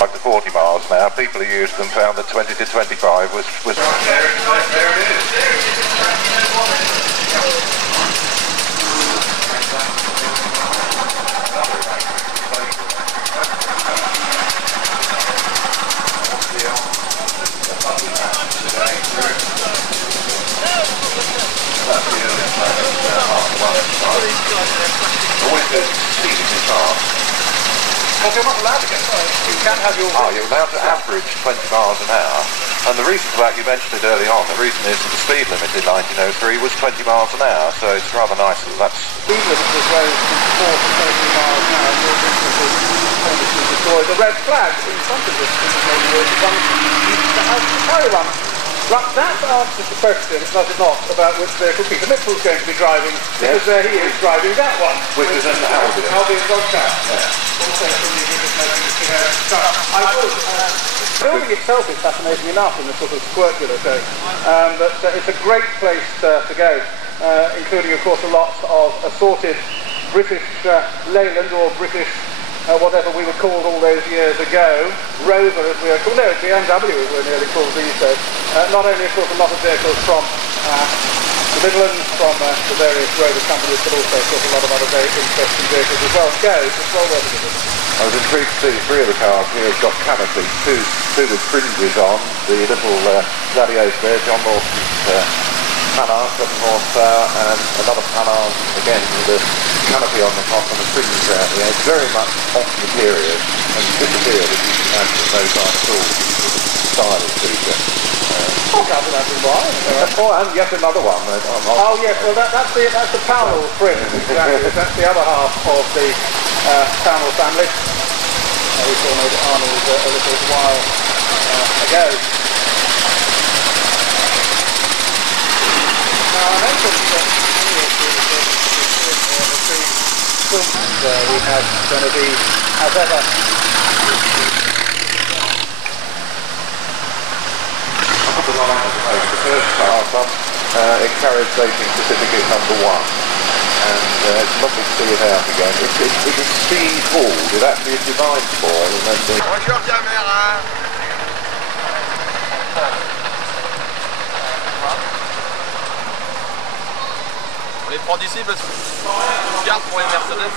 Up to 40 miles now. People who used them found that 20 to 25 was there it is. Always goes speed in the car. Well, you're not allowed to get you can have your... you're allowed to average 20 miles an hour. And the reason for that, you mentioned it early on, the reason is that the speed limit in 1903 was 20 miles an hour, so it's rather nice that that's... Speed limit was raised from 4 to 20 miles an hour, and more recently destroyed. The red flag in front of this is maybe the one used to have to carry one. Right, that answers the question, does it not, about which vehicle Peter Mitchell's going to be driving, because there he is driving that one. Which is an Albion. Albion Dogcat. Yeah. Also from the the building itself is fascinating enough in the sort of circular shape, but it's a great place to go, including of course a lot of assorted British Leyland or British whatever we were called all those years ago, Rover as we are called, no, BMW as we're nearly called these days. Not only of course a lot of vehicles from the Midlands, from the various Rover companies, but also of course a lot of other very interesting vehicles as well. Go, it's well worth it. I was intrigued to see 3 of the cars here have got canopies, two with fringes on, the little Gladios there, John Lawson's Panhard, 7 horsepower, and another Panhard again with a canopy on the top and a fringe around the edge, very much off the period and disappeared, as you can imagine, no time at all. Stylish feature. And yet another one. Oh yes, well that's the Pownall fringe, exactly. That's the other half of the Pownall family. We saw Arnold a little while ago. Now I mentioned that we had going to be, as ever, the line at the moment, the first class it carries dating certificate number 1, and it's lovely to see it out again. It's a steam hauled, it actually is designed for, and then the... Bonjour caméra. On les prend d'ici parce qu'on garde pour les Mercedes.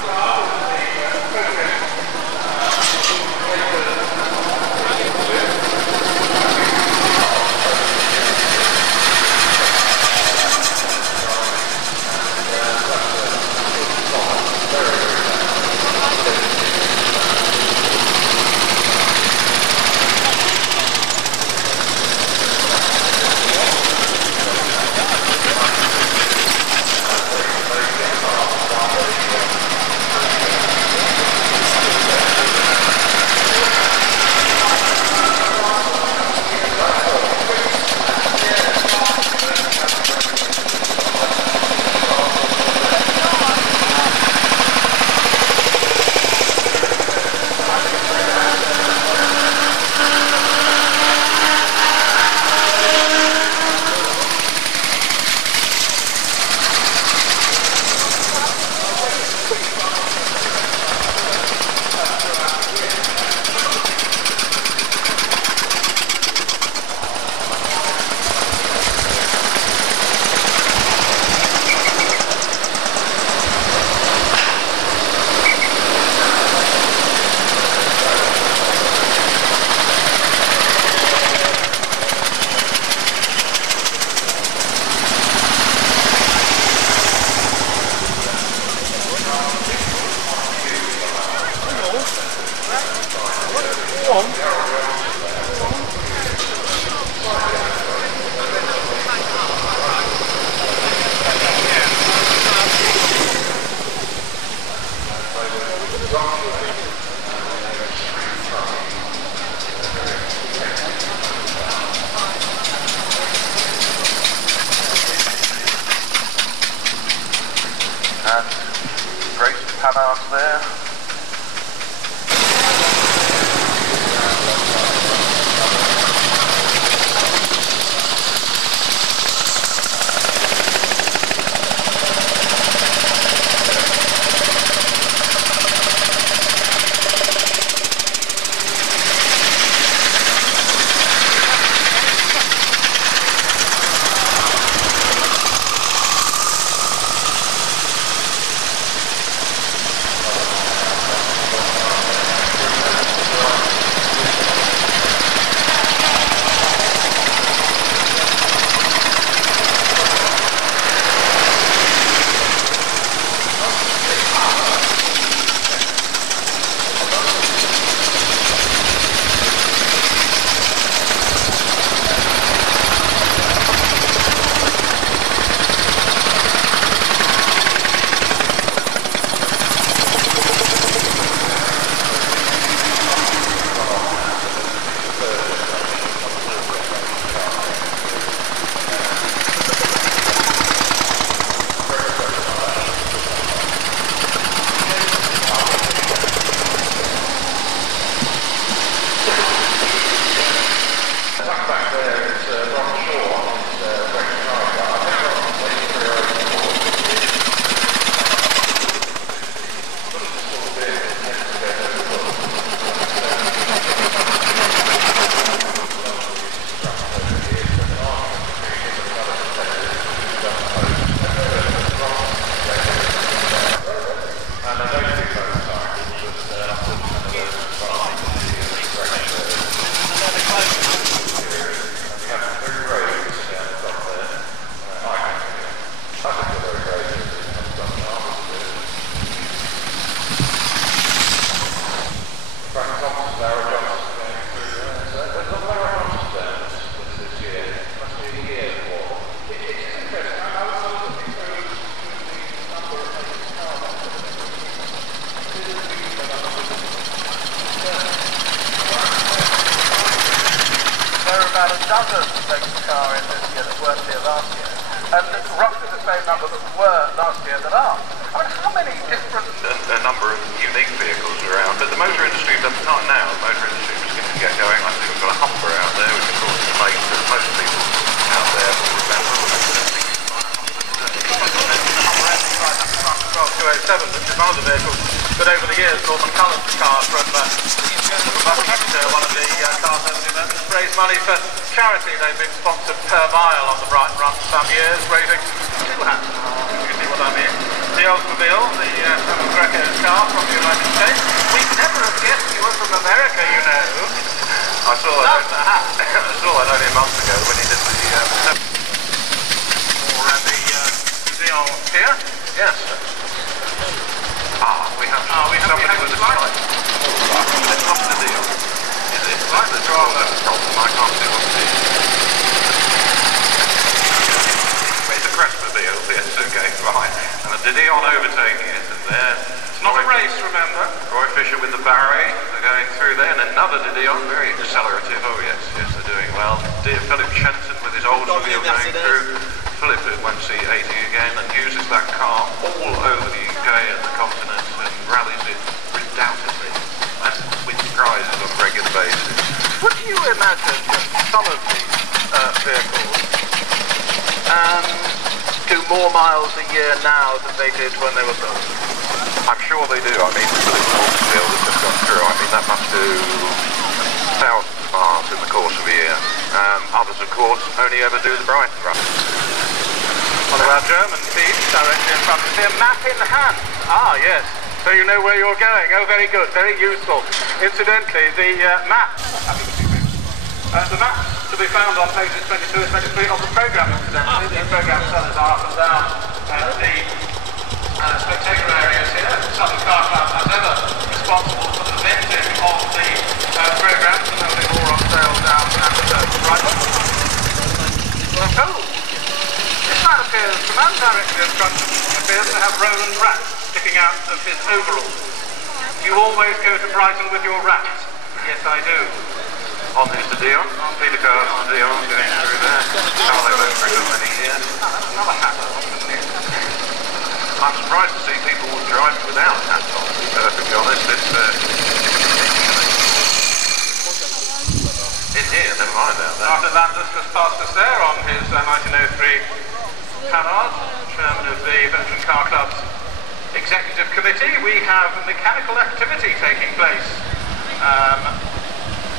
about a dozen racing car in this year that weren't here last year, and roughly the same number that were last year that are. I mean, how many different... A number of unique vehicles around, but the motor industry doesn't not now. The motor industry was going to get going. I think we've got a Humber out there, which of course is late, that most people out there will remember. 207, which is one of the vehicles that over the years Norman Cullen's car from one of the cars over the event has raised money for charity. They've been sponsored per mile on the Brighton run for some years, raising £2. You see what I mean? The Oldsmobile, the Samuel Greco's car from the United States. We'd never have guessed you were from America, you know. I saw that only a month ago when he did the Dion here. Yes. We have somebody with a slight. It's not the deal. Is it? Like the problem. I can't see what it is. It's a Crestmobile, yes, okay, right. And the Dion overtaking it, and there. It's not a race, remember. Roy Fisher with the Barry, they're going through there, and another Dion, very accelerative. Oh yes, they're doing well. Dear Philip Shenson with his Oldsmobile going through. Philip won't see 80 again and uses that car all over the UK and the continent and rallies it redoubtably and wins prizes on a regular basis. Would you imagine that some of these vehicles do more miles a year now than they did when they were built? I'm sure they do. I mean, Philip's Oldsmobile that's just gone through, I mean, that must do thousands of miles in the course of a year. Others, of course, only ever do the Brighton run. One of our German teams directly in front of here, map in hand. Ah, yes. So you know where you're going. Oh, very good. Very useful. Incidentally, the map. The maps to be found on pages 22 and 23 of the programme, incidentally. The programme sellers are up and down the spectator areas here. The Southern Car Club as ever responsible for the venting of the programmes, and there'll be more on sale down at Brighton. Oh! The man directly in front of me appears to have Roland rats sticking out of his overalls. You always go to Brighton with your rats? Yes, I do. On is the Dion, Peter Carr's the Dion going through there. Carlo over for many years. That's another hat. I'm surprised to see people driving without hats on, to be perfectly honest. In here, never mind out there. Arthur Landis just passed us there on his 1903 Panhard, chairman of the Veteran Car Club's Executive Committee. We have mechanical activity taking place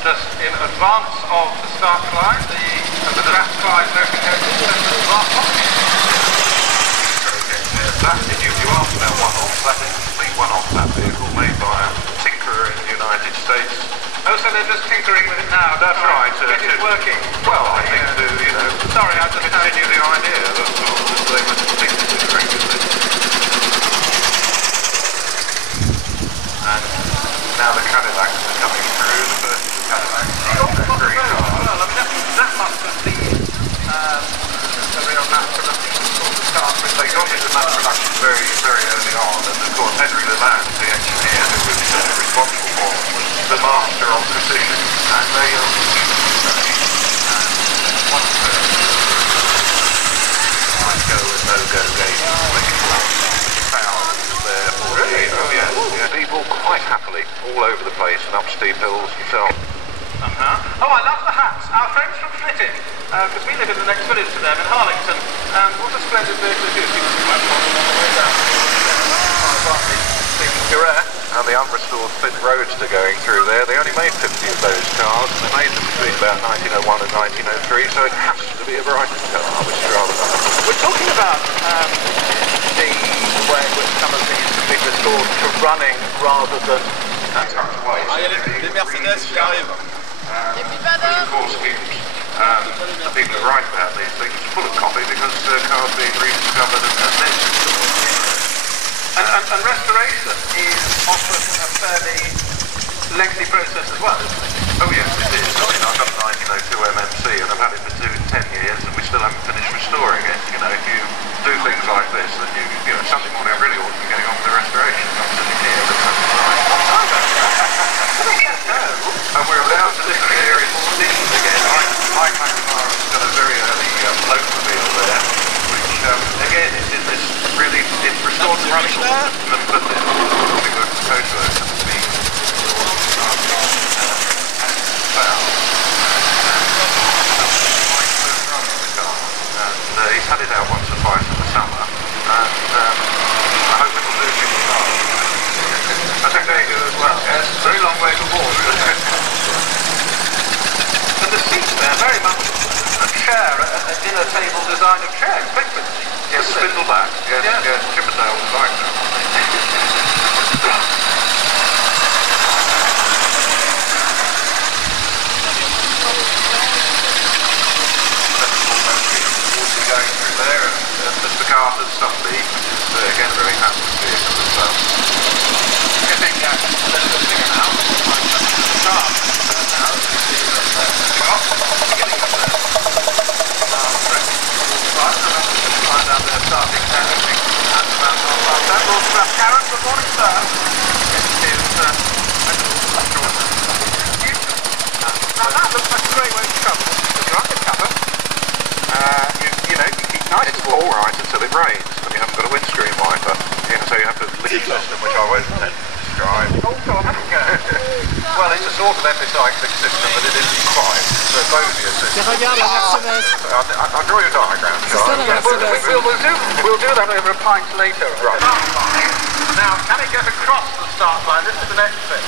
just in advance of the start line. The draft line if you ask about one-off, that is a complete one-off, that vehicle made by a tinkerer in the United States. Oh, so they're just tinkering with it now? That's right. Get it working? Well, I think to, you know... Sorry, I just continue the idea that they were tinkering with it. And now the Cadillacs are coming through, the first Cadillacs. Well, I mean, that must have been a real mass production sort of car. They got into mass production very, very early on, and of course Henry Lalande, the engineer who was responsible for them, was the master of precision, and they once go and no-go game, found there for really? Oh yes, people quite happily all over the place and up steep hills and so on. Oh, I love the hats. Our friends from Hythe, because we live in the next village to them in Harlington. And what a splendid vehicle it is. And the unrestored thin roadster going through there, they only made 50 of those cars, and they made them between about 1901 and 1903, so it has to be a Brighton car, which is rather nice. We're talking about the way in which some of these have been restored to running rather than... Les Mercedes qui arrivent. Of course, people who write about these things are full of copy because cars being rediscovered and then... And restoration is often a fairly lengthy process as well, isn't it? Oh yes, it is. I mean, I've got a 1902 MMC and I've had it for 10 years and we still haven't finished restoring it. You know, if you do things like this, then you know, Sunday morning I really ought to be getting on with the restoration. I'm sitting here with and we're allowed to listen to hear it steam again. I summer, and I hope it'll do in the car. I think they do as well. Yes, very long way to walk. And the seats there, very much a chair, a dinner table design of chair, expected. Yes, spindle back. Yes, yes, yes. Chippendale was like that. Going through there, and Mr. Carter's Sunbeam is again a very happy vehicle as well. Getting a little bit bigger now, like the car now, as you see that beginning of the find out they're starting everything at about half past 10. Lord Karen, good morning, sir. It is now that looks like a great way to travel. You're under cover. You know, you keep nice and all right until it rains, and you haven't got a windscreen wiper. You know, so you have the leaf system, which I won't intend to describe. Oh God, haven't you? Well, it's a sort of epicyclic system, but it isn't quite. It's a Bovia system. I'll draw you a diagram, shall I? We'll do that over a pint later. Right. Now, can it get across the start line? This is the next thing.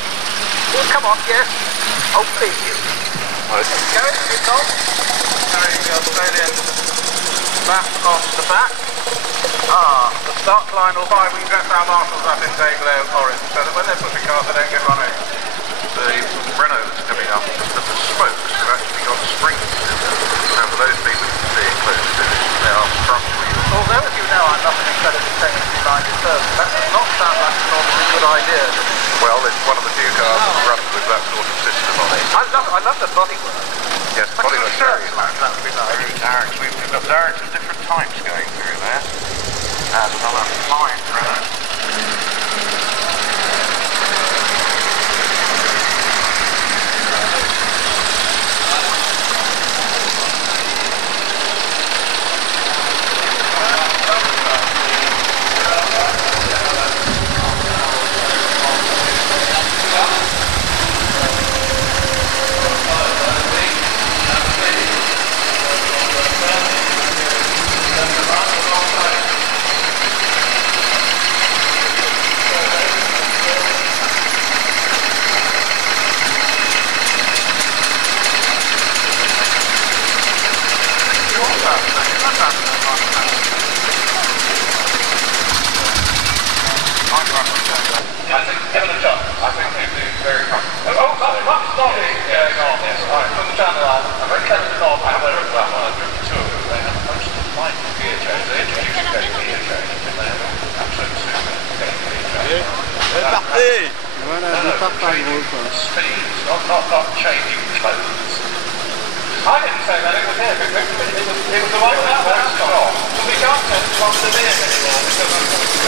Oh, come on, yes. Oh, please. Right. Go, it's on. Carrying the Australian map off the back. The start line will buy. We can dress our marshals up in day-glow orange so that when they're pushing cars they don't get run over. The Renault's coming up, but the spokes have actually got springs in them. Now for those people who can see it close to it, they are front wheels. Although, as you know, I'm not an incredibly technically minded person, that does not sound like an awfully good idea. Well, it's one of the new cars that runs with that sort of system on it. I love the bodywork. Yes, the bodywork's very nice. That would be nice. Derricks, we've got derricks of different types going through there. And another fine Renault. Not changing clothes. I didn't say that, it was him. It was the one without that stop. But we can't tell the one to the end anymore because I'm going to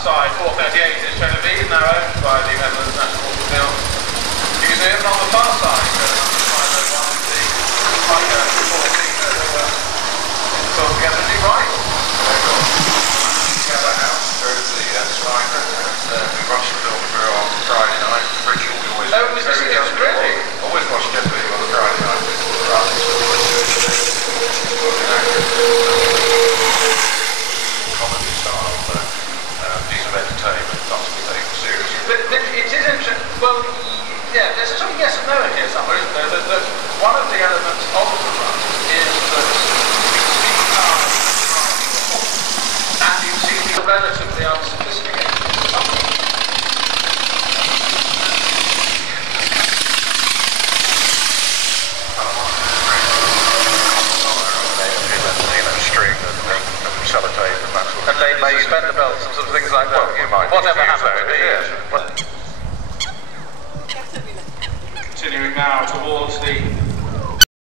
side, 438 is going to be now owned by the Netherlands National Film Museum. On the far side, 501, the Hythe 14 installed together. Is he right? Together house through the striker, and we watched the film through on Friday night. Ritual, we always was this really? Always watch Jeopardy on a Friday night before the rally. Comedy style, piece of entertainment, not to be taken seriously. But it is interesting. Well, yeah, there's some yes and no in here somewhere, isn't there? That one of the elements of the run is that and you see the relatively unsophisticated. String and sellotape and that sort of And ladies suspender belts and sort of things like that. Well, you might whatever happened to yeah. Continuing now towards the